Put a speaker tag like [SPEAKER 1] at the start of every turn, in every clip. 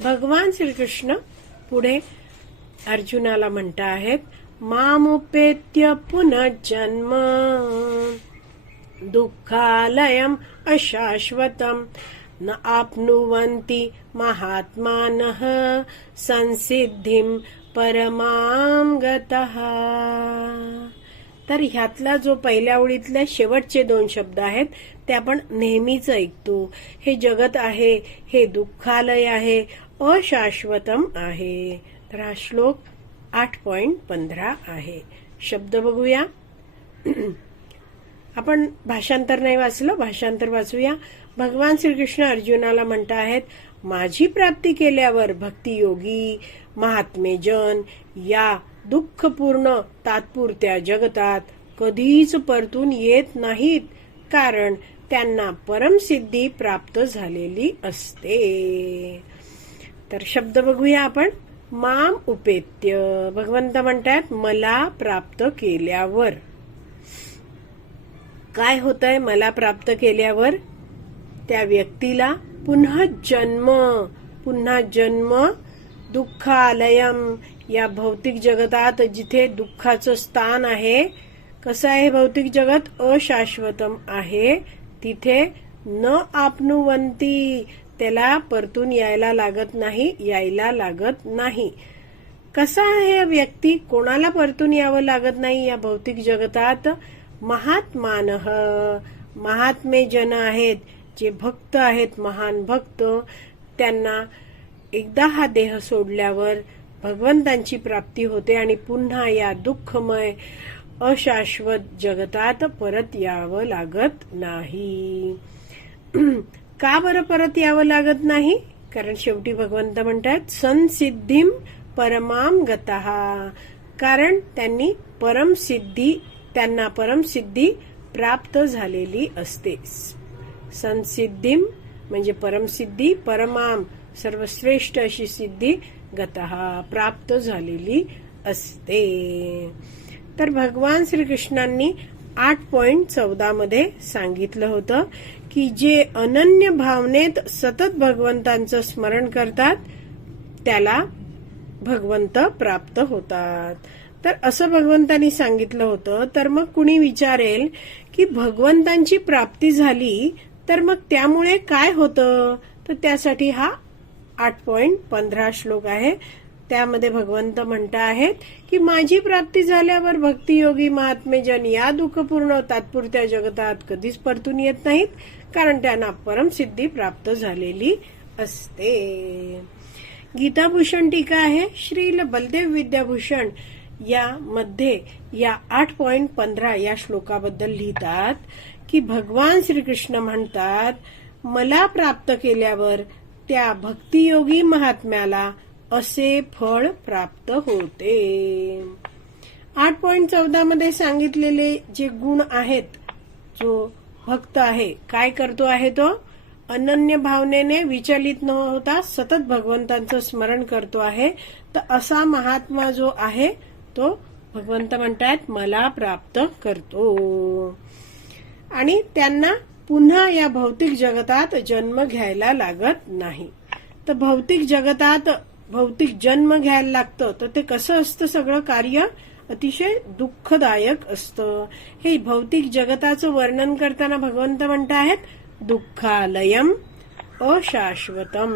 [SPEAKER 1] भगवान श्रीकृष्ण पुढे अर्जुनाला म्हणता आहेत मामुपेत्य पुनर्जन्म दुःखालयम अशाश्वतम न आपनुवन्ति महात्मानः संसिद्धिं परमाम गतः. तर ह्यातला जो पहिल्या ओळीतल्या शेवटचे दोन शब्द आहेत ते आपण नेहमीच ऐकतो. हे जगत आहे हे दुःखालय आहे अशाश्वतम आहे. तर हा श्लोक आठ पॉइंट पंधरा आहे. शब्द बघूया. आपण भाषांतर नाही वाचलं भाषांतर वाचूया. भगवान श्रीकृष्ण अर्जुनाला म्हणत आहेत माझी प्राप्ती केल्यावर भक्तियोगी महात्मेजन या दुःखपूर्ण तात्पुरत्या जगतात कधीच परतून येत नाहीत कारण त्यांना परमसिद्धी प्राप्त झालेली असते. तर शब्द बघूया आपण. माम उपेत्य. भगवंत म्हणतात मला प्राप्त केल्यावर. काय होतंय आहे मला प्राप्त केल्यावर? त्या व्यक्तीला पुन्हा जन्म पुन्हा जन्म दुःखालयम या भौतिक जगतात जिथे दुःखाचं स्थान आहे कसं आहे भौतिक जगत? अशाश्वतम आहे. तिथे न आपनुवंती त्याला परतून यायला लागत नाही यायला लागत नाही. कसा आहे व्यक्ती? कोणाला परतून यावं लागत नाही या भौतिक जगतात? महात्मान. महात्मे जन आहेत जे भक्त आहेत महान भक्त. त्यांना एकदा हा देह सोडल्यावर भगवंतांची प्राप्ती होते आणि पुन्हा या दुःखमय अशाश्वत जगतात परत यावं लागत नाही. का बरं परत यावं लागत नाही? कारण शेवटी भगवंत म्हणतात संसिद्धीम परमाम गतहा कारण त्यांनी परमसिद्धी त्यांना परमसिद्धी प्राप्त झालेली असते. संसिद्धीम म्हणजे परमसिद्धी परमाम सर्वश्रेष्ठ अशी सिद्धी गतहा प्राप्त झालेली असते. तर भगवान श्रीकृष्णांनी आठ पॉइंट चौदा मध्ये सांगितलं होतं की जे अनन्य भावनेत सतत भगवंतांचं स्मरण करतात त्याला भगवंत प्राप्त होतात. तर असं भगवंतांनी सांगितलं होतं. तर मग कुणी विचारेल की भगवंतांची प्राप्ती झाली तर मग त्यामुळे काय होतं? तर त्यासाठी हा आठ पॉइंट पंधरा श्लोक आहे. त्यामध्ये भगवंत म्हणता आहेत की माझी प्राप्ती झाल्यावर भक्तियोगी महात्मेजन या दुःखपूर्ण तात्पुरत्या जगतात कधीच परतून येत नाहीत कारण त्यांना परमसिद्धी प्राप्त झालेली असते. गीताभूषण टीका आहे. श्रील बलदेव विद्याभूषण या मध्ये या आठ पॉइंट पंधरा या श्लोकाबद्दल लिहितात की भगवान श्रीकृष्ण म्हणतात मला प्राप्त केल्यावर त्या भक्तियोगी महात्म्याला असे फळ प्राप्त होते. आठ पॉइंट चौदा मध्ये सांगितलेले जे गुण आहेत जो भक्त आहे काय करतो आहे तो? अनन्य भावनेने विचलित न होता सतत भगवंतांचं स्मरण करतो आहे. तर असा महात्मा जो आहे तो भगवंत म्हणतात मला प्राप्त करतो. आणि त्यांना पुन्हा या भौतिक जगतात जन्म घ्यायला लागत नाही. तर भौतिक जगतात भौतिक जन्म घ्यायला लागतं तर ते कसं असतं सगळं कार्य? अतिशय दुःखदायक असतं. हे भौतिक जगताचं वर्णन करताना भगवंत म्हणत आहेत दुःखालयम अशाश्वतम.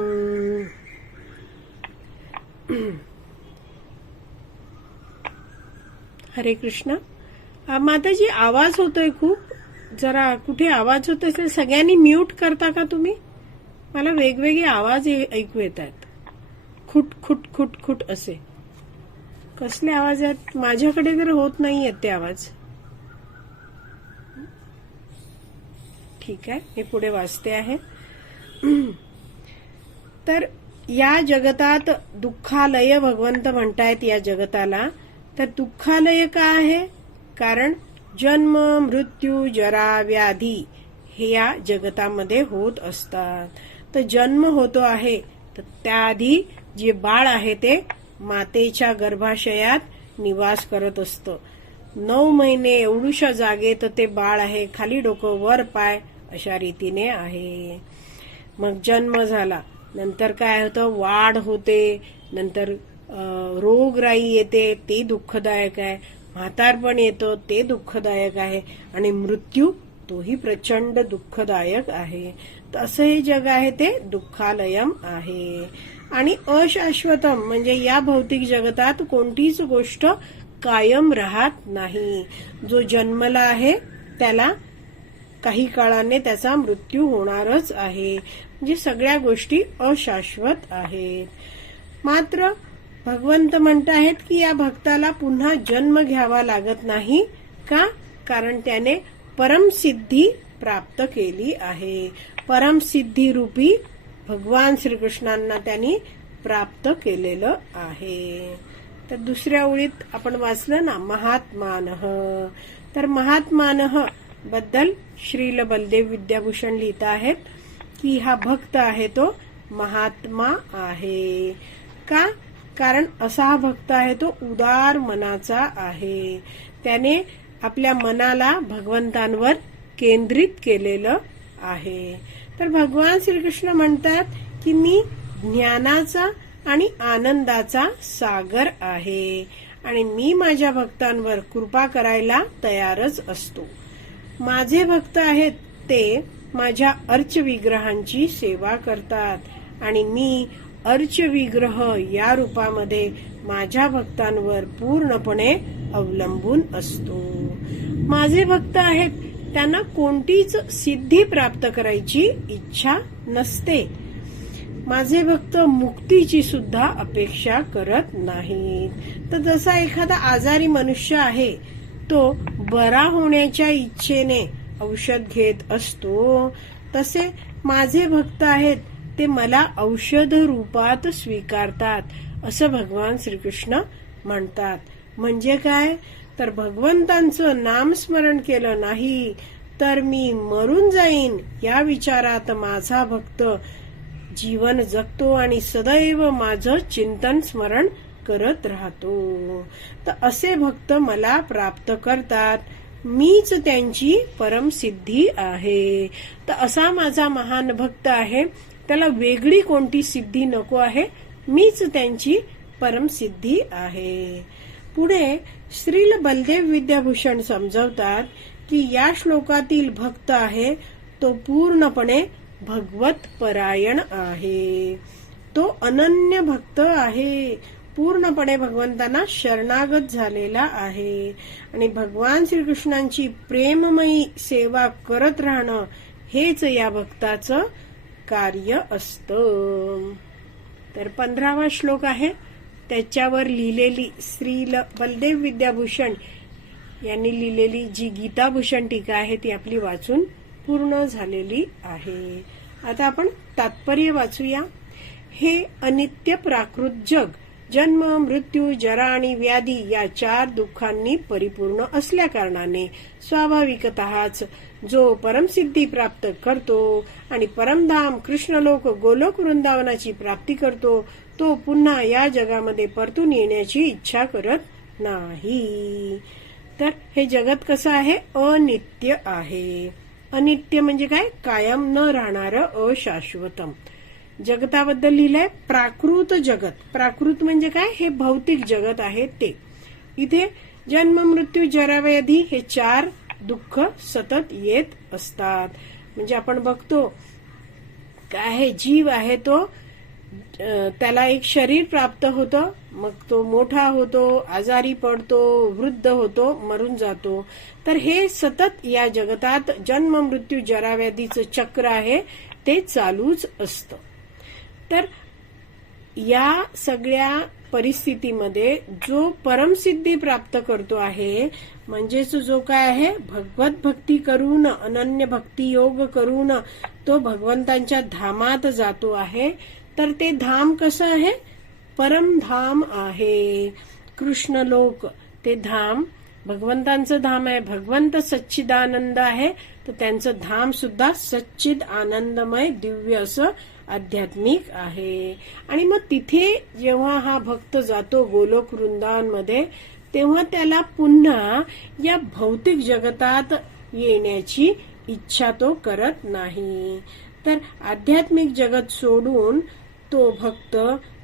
[SPEAKER 1] हरे कृष्ण. माताजी आवाज होतोय खूप. जरा कुठे आवाज होत असेल सगळ्यांनी म्यूट करता का तुम्ही? मला वेगवेगळे आवाज ऐकू येत आहेत खुट खुट खुट खुट असे. कसले आवाज आहेत? माझ्याकडे तर होत नाही आहेत ते आवाज. ठीक आहे मी पुढे वाचते आहे. तर या जगतात दुःखालय भगवंत म्हणतायत या जगताला. तर दुःखालय का आहे? कारण जन्म मृत्यू जरा व्याधी हे या जगतामध्ये होत असतात. तर जन्म होतो आहे तर त्याआधी जे बाळ आहे ते मातेच्या गर्भाशयात निवास करत असतं. नऊ महिने एवढूशा जागेत ते बाळ आहे खाली डोकं वर पाय अशा रीतीने आहे. मग जन्म झाला. नंतर काय होतं? वाढ होते. नंतर रोगराई येते. ते दुःखदायक आहे. म्हातारपण येतं. ते दुःखदायक आहे. आणि मृत्यू तोही प्रचंड दुःखदायक आहे. असं हे जग आहे ते दुःखालयम आहे. आणि अशाश्वतम म्हणजे या भौतिक जगतात कोणतीच गोष्ट कायम राहत नाही. जो जन्मला आहे त्याला काही काळाने त्याचा मृत्यू होणारच आहे. म्हणजे सगळ्या गोष्टी अशाश्वत आहेत. मात्र भगवंत म्हणत आहेत की या भक्ताला पुन्हा जन्म घ्यावा लागत नाही का? कारण त्याने परमसिद्धी प्राप्त केली आहे. परमसिद्धी रूपी भगवान श्रीकृष्णांना त्यांनी प्राप्त केलेलं आहे. तर दुसऱ्या ओळीत आपण वाचलं ना महात्मानः. तर महात्मानः बद्दल श्रील बलदेव विद्याभूषण लिहित आहेत की हा भक्त आहे तो महात्मा आहे. का? कारण असा हा भक्त आहे तो उदार मनाचा आहे. त्याने आपल्या मनाला भगवंतांवर केंद्रित केलेलं आहे. तर भगवान श्रीकृष्ण म्हणतात की मी ज्ञानाचा आणि आनंदाचा सागर आहे. आणि मी माझ्या भक्तांवर कृपा करायला तयारच असतो. माझे भक्त आहेत ते माझ्या अर्च विग्रहांची सेवा करतात. आणि मी अर्च विग्रह या रूपामध्ये माझ्या भक्तांवर पूर्णपणे अवलंबून असतो. माझे भक्त आहेत त्यांना कोणतीच सिद्धी प्राप्त करायची इच्छा नसते. माझे भक्त मुक्तीची सुद्धा अपेक्षा करत नाहीत. तर जसा एखादा आजारी मनुष्य आहे तो बरा होण्याच्या इच्छेने औषध घेत असतो. तसे माझे भक्त आहेत ते मला औषध रूपात स्वीकारतात असं भगवान श्रीकृष्ण म्हणतात. म्हणजे काय? तर भगवंतांचं नामस्मरण केलं नाही तर मी मरून जाईन या विचारात माझा भक्त जीवन जगतो आणि सदैव माझं चिंतन स्मरण करत राहतो. तर असे भक्त मला प्राप्त करतात. मीच त्यांची परमसिद्धी आहे. तर असा माझा महान भक्त आहे. त्याला वेगळी कोणती सिद्धी नको आहे? मीच त्यांची परमसिद्धी आहे. पुढे श्रील बलदेव विद्याभूषण समजवतात की या श्लोकातील भक्त आहे तो पूर्णपणे भगवत परायण आहे. तो अनन्य भक्त आहे. पूर्णपणे भगवंतांना शरणागत झालेला आहे. आणि भगवान श्रीकृष्णांची प्रेममयी सेवा करत राहणं हेच या भक्ताचं कार्य असतं. तर पंधरावा श्लोक आहे त्याच्यावर लिहिलेली श्री ल- बलदेव विद्याभूषण यांनी लिहिलेली जी गीताभूषण टीका आहे ती आपली वाचून पूर्ण झालेली आहे. आता आपण तात्पर्य वाचूया. हे अनित्य प्राकृत जग जन्म मृत्यू जरा आणि व्याधी या चार दुःखांनी परिपूर्ण असल्या कारणाने स्वाभाविकतःच जो परमसिद्धी प्राप्त करतो आणि परमधाम कृष्णलोक गोलोक वृंदावनाची प्राप्ती करतो तो पुन्हा या जगामध्ये परतून येण्याची इच्छा करत नाही. तर हे जगत कसं आहे? अनित्य आहे. अनित्य म्हणजे काय? कायम न राहणारं अशाश्वतम. जगताबद्दल लिहिलंय प्राकृत जगत. प्राकृत म्हणजे काय? हे भौतिक जगत आहे ते. इथे जन्म मृत्यू जराव्याधी हे चार दुःख सतत येत असतात. म्हणजे आपण बघतो काय आहे? जीव आहे तो त्याला एक शरीर प्राप्त होतं. मग तो मोठा होतो आजारी पडतो वृद्ध होतो मरून जातो. तर हे सतत या जगतात जन्म मृत्यू जराव्याधीचं चक्र आहे ते चालूच असतं. तर या सगळ्या परिस्थितीमध्ये जो परमसिद्धी प्राप्त करतो आहे म्हणजेच जो काय आहे भगवत भक्ती करून अनन्य भक्ती योग करून तो भगवंतांच्या धामात जातो आहे. तर ते धाम कसं आहे? परमधाम आहे. कृष्ण लोक ते धाम भगवंतांचं धाम आहे. भगवंत सच्चिदानंद आहे. तर त्यांचं धाम सुद्धा सच्चिद आनंदमय दिव्य असं आध्यात्मिक आहे. आणि मग तिथे जेव्हा हा भक्त जातो गोलोक वृंदावनमध्ये तेव्हा त्याला पुन्हा या भौतिक जगतात येण्याची इच्छा तो करत नाही. तर आध्यात्मिक जगत सोडून तो भक्त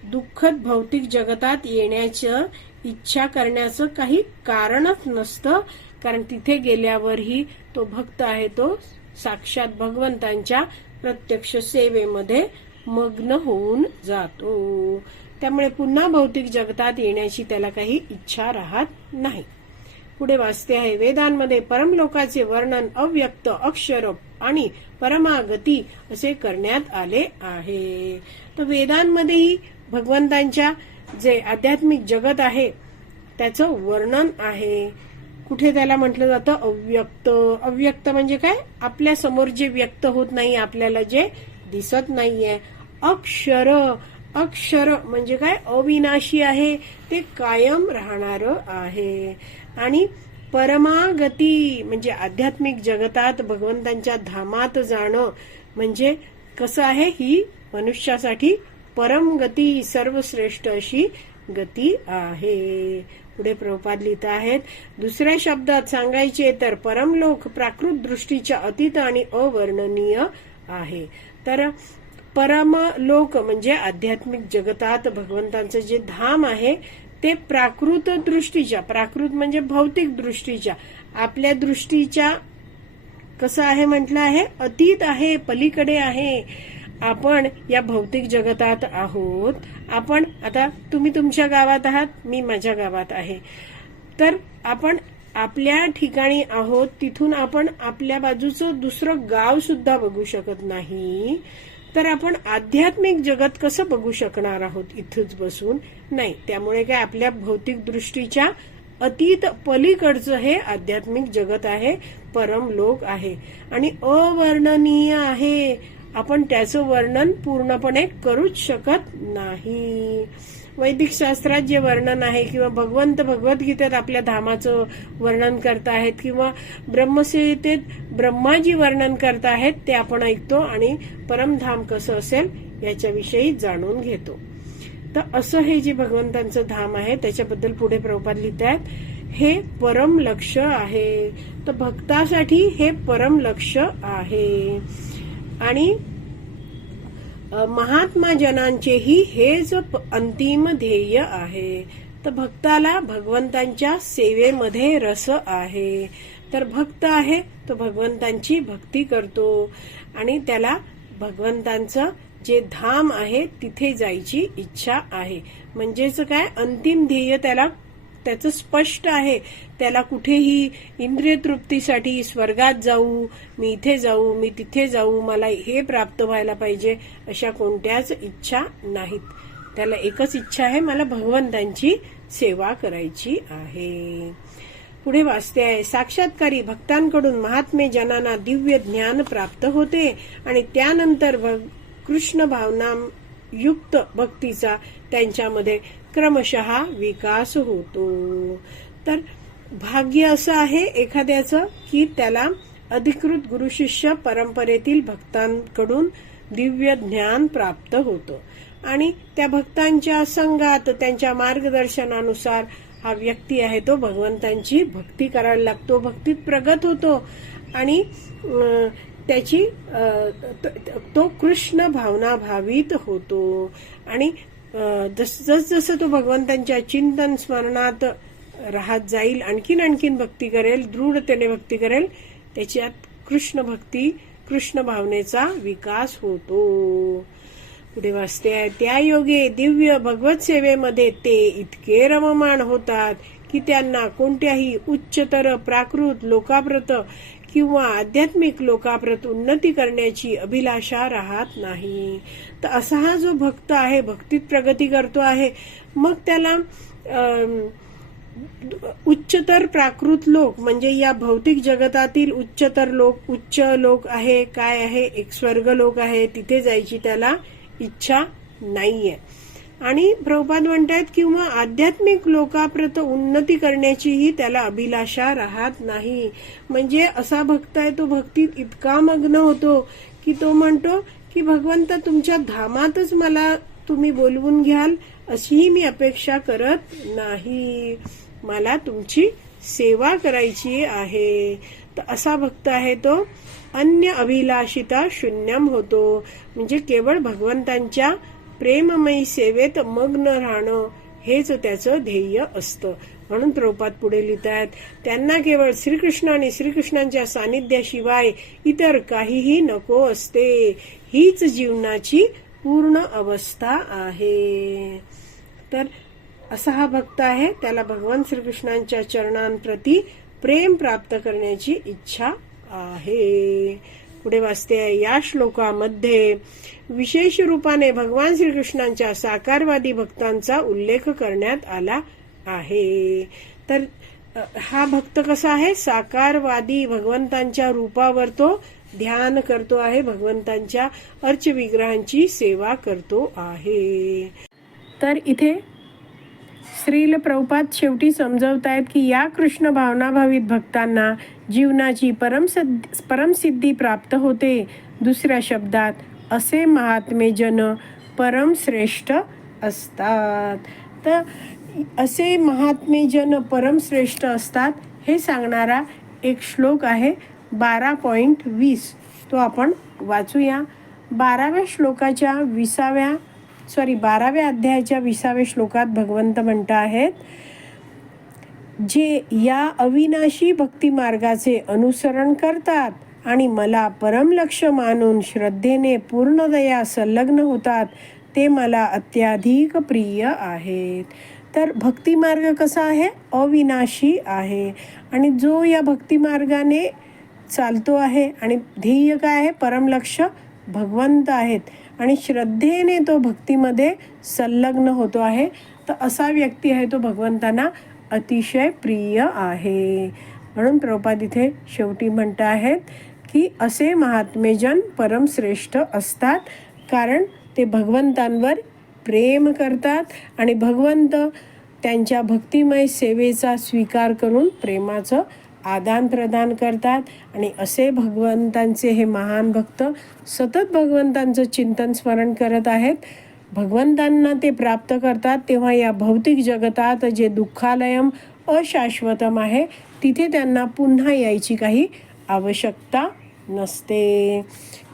[SPEAKER 1] दुःखद भौतिक जगतात येण्याचं इच्छा करण्याचं काही कारणच नसतं. कारण तिथे गेल्यावरही तो भक्त आहे तो साक्षात भगवंतांच्या प्रत्यक्ष सेवेमध्ये मग्न होऊन जातो. त्यामुळे पुन्हा भौतिक जगतात येण्याची त्याला काही इच्छा राहत नाही. पुढे वाचते आहे वेदांमध्ये परमलोकाचे वर्णन अव्यक्त अक्षर आणि परमागती असे करण्यात आले आहे. तर वेदांमध्येही भगवंतांच्या जे आध्यात्मिक जगत आहे त्याचं वर्णन आहे. कुठे त्याला म्हटलं जातं? अव्यक्त. अव्यक्त म्हणजे काय? आपल्यासमोर जे व्यक्त होत नाही आपल्याला जे दिसत नाहीये. अक्षर. अक्षर म्हणजे काय? अविनाशी आहे. ते कायम राहणार आहे. आणि परमागती म्हणजे आध्यात्मिक जगतात भगवंतांच्या धामात जाणं म्हणजे कसं आहे? ही मनुष्यासाठी परमगती सर्वश्रेष्ठ अशी गती आहे. पुढे प्रभुपाद लिहित आहेत दुसऱ्या शब्दात सांगायचे तर परमलोक प्राकृत दृष्टीच्या अतीत आणि अवर्णनीय आहे. तर परमलोक म्हणजे आध्यात्मिक जगतात भगवंतांचं जे धाम आहे ते प्राकृत दृष्टीच्या प्राकृत म्हणजे भौतिक दृष्टीच्या आपल्या दृष्टीच्या कसं आहे म्हटलं आहे? अतीत आहे पलीकडे आहे. आपण या भौतिक जगतात आहोत. आपण आता तुम्ही तुमच्या गावात आहात मी माझ्या गावात आहे. तर आपण आपल्या ठिकाणी आहोत तिथून आपण आपल्या बाजूचं दुसरं गाव सुद्धा बघू शकत नाही. तर आपण आध्यात्मिक जगत कसं बघू शकणार आहोत इथंच बसून? नाही त्यामुळे काय आपल्या भौतिक दृष्टीच्या अतीत पलीकडचं हे आध्यात्मिक जगत आहे परम लोक आहे. आणि अवर्णनीय आहे. आपण त्याचं वर्णन पूर्णपणे करूच शकत नाही. वैदिक शास्त्रात जे वर्णन आहे किंवा भगवंत भगवद्गीतेत आपल्या धामाचं वर्णन करत आहेत किंवा ब्रह्मसंहितेत ब्रह्माजी वर्णन करत आहेत ते आपण ऐकतो आणि परमधाम कसं असेल याच्याविषयी जाणून घेतो. तर असं हे जे भगवंतांचं धाम आहे त्याच्याबद्दल पुढे प्रभुपाद लिहित आहेत हे परम लक्ष आहे. तर भक्तासाठी हे परम लक्ष आहे. आणि महात्मा जनांचेही हेच अंतिम ध्येय आहे. तर भक्ताला भगवंतांच्या सेवेमध्ये रस आहे. तर भक्त आहे तो भगवंतांची भक्ती करतो. आणि त्याला भगवंतांचं जे धाम आहे तिथे जायची इच्छा आहे. म्हणजेच काय? अंतिम ध्येय त्याला त्याचं स्पष्ट आहे. त्याला कुठेही इंद्रिय तृप्तीसाठी स्वर्गात जाऊ मी इथे जाऊ मी तिथे जाऊ मला हे प्राप्त व्हायला पाहिजे अशा कोणत्याच इच्छा नाहीत. त्याला एकच इच्छा आहे मला भगवंतांची सेवा करायची आहे. पुढे वाचते आहे साक्षात्कारी भक्तांकडून महात्मे जनांना दिव्य ज्ञान प्राप्त होते आणि त्यानंतर कृष्ण भावना युक्त भक्तीचा त्यांच्यामध्ये क्रमशः विकास होतो. तर भाग्य असं आहे एखाद्याचं की त्याला अधिकृत गुरु शिष्य परंपरेतील भक्तांकडून दिव्य ज्ञान प्राप्त होतं. आणि त्या भक्तांच्या संघात त्यांच्या मार्गदर्शनानुसार हा व्यक्ती आहे तो भगवंतांची भक्ती करायला लागतो भक्तीत प्रगत होतो. आणि त्याची तो कृष्ण भावना भावित होतो. आणि जस जसं तो भगवंतांच्या चिंतन स्मरणात राहत जाईल आणखीन आणखीन भक्ती करेल दृढतेने भक्ती करेल त्याच्यात कृष्ण भक्ती कृष्ण भावनेचा विकास होतो. पुढे वाचते आहे त्या योगे दिव्य भगवत सेवेमध्ये ते इतके रममाण होतात की त्यांना कोणत्याही उच्चतर प्राकृत लोकाप्रत किंवा आध्यात्मिक लोकाप्रत उन्नती करण्याची अभिलाषा राहत नाही. तर असा हा जो भक्त आहे भक्तीत प्रगती करतो आहे मग त्याला उच्चतर प्राकृत लोक म्हणजे या भौतिक जगतातील उच्चतर लोक उच्च लोक आहे काय आहे एक स्वर्ग लोक आहे तिथे जायची त्याला इच्छा नाहीये. आणि प्रभुपाद म्हणतात किंवा आध्यात्मिक लोकाप्रत उन्नती करण्याचीही त्याला अभिलाषा राहत नाही. म्हणजे असा भक्त आहे तो भक्तीत इतका मग्न होतो की तो म्हणतो की भगवंत तुमच्या धामातच मला तुम्ही बोलवून घ्याल अशीही मी अपेक्षा करत नाही. मला तुमची सेवा करायची आहे. तर असा भक्त आहे तो. अन्य अभिलाषिता शून्यम होतो. म्हणजे केवळ भगवंतांच्या प्रेममयी सेवेत मग्न राहणं हेच त्याचं ध्येय असतं. म्हणून त्रोपात पुढे लिहित आहेत त्यांना केवळ श्रीकृष्ण आणि श्रीकृष्णांच्या सानिध्याशिवाय इतर काहीही नको असते. हीच जीवनाची पूर्ण अवस्था आहे. तर असा हा भक्त आहे त्याला भगवान श्रीकृष्णांच्या चरणांप्रती प्रेम प्राप्त करण्याची इच्छा आहे. पुढे वाचते आहे, या श्लोकामध्ये विशेष रूपाने भगवान श्रीकृष्णांच्या साकारवादी भक्तांचा उल्लेख करण्यात आला आहे. तर हा भक्त कसा आहे? साकारवादी भगवंतांच्या रूपावर तो ध्यान करतो आहे भगवंतांच्या अर्चविग्रहांची सेवा करतो आहे. तर इथे श्रील प्रभुपाद शेवटी समजवत आहेत की या कृष्ण भावनाभावित भक्तांना जीवनाची परमसिद्ध परमसिद्धी प्राप्त होते. दुसऱ्या शब्दात असे महात्मे जन परमश्रेष्ठ असतात. तर असे महात्मे जन परमश्रेष्ठ असतात हे सांगणारा एक श्लोक आहे बारा पॉईंट वीस. तो आपण वाचूया. बाराव्या श्लोकाच्या विसाव्या सॉरी बाराव्या अध्यायाच्या विसाव्या श्लोकात भगवंत म्हणत आहेत जे या अविनाशी भक्ती मार्गाचे अनुसरण करतात आणि मला परमलक्ष मानून श्रद्धेने पूर्णदया संलग्न होतात ते मला अत्याधिक प्रिय आहेत. तर भक्तिमार्ग कसा आहे? अविनाशी आहे. आणि जो या भक्तिमार्गाने चालतो आहे आणि ध्येय काय आहे? परमलक्ष भगवंत आहेत. आणि श्रद्धेने तो भक्तीमध्ये संलग्न होतो आहे. तर असा व्यक्ती आहे तो भगवंतांना अतिशय प्रिय आहे. म्हणून प्रभुपाद इथे शेवटी म्हणत आहेत की असे महात्मेजन परमश्रेष्ठ असतात. कारण ते भगवंतांवर प्रेम करतात आणि भगवंत त्यांच्या भक्तिमय सेवेचा स्वीकार करून प्रेमाचं आदान प्रदान करतात. आणि असे भगवंतांचे हे महान भक्त सतत भगवंतांचं चिंतन स्मरण करत आहेत. भगवंतांना ते प्राप्त करतात. तेव्हा या भौतिक जगतात जे दुःखालयम अशाश्वतम आहे तिथे त्यांना पुन्हा यायची काही आवश्यकता नसते.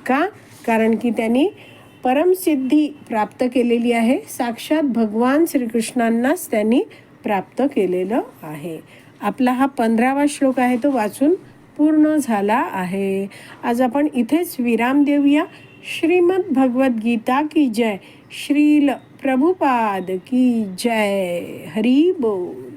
[SPEAKER 1] का? कारण की त्यांनी परमसिद्धी प्राप्त केलेली आहे. साक्षात भगवान श्रीकृष्णांनाच त्यांनी प्राप्त केलेलं आहे. आपला हा पंधरावा श्लोक आहे तो वाचून पूर्ण झाला आहे. आज आपण इथेच विराम देऊया. श्रीमद भगवद्गीता की जय. श्रील प्रभुपाद की जय. हरी बोल.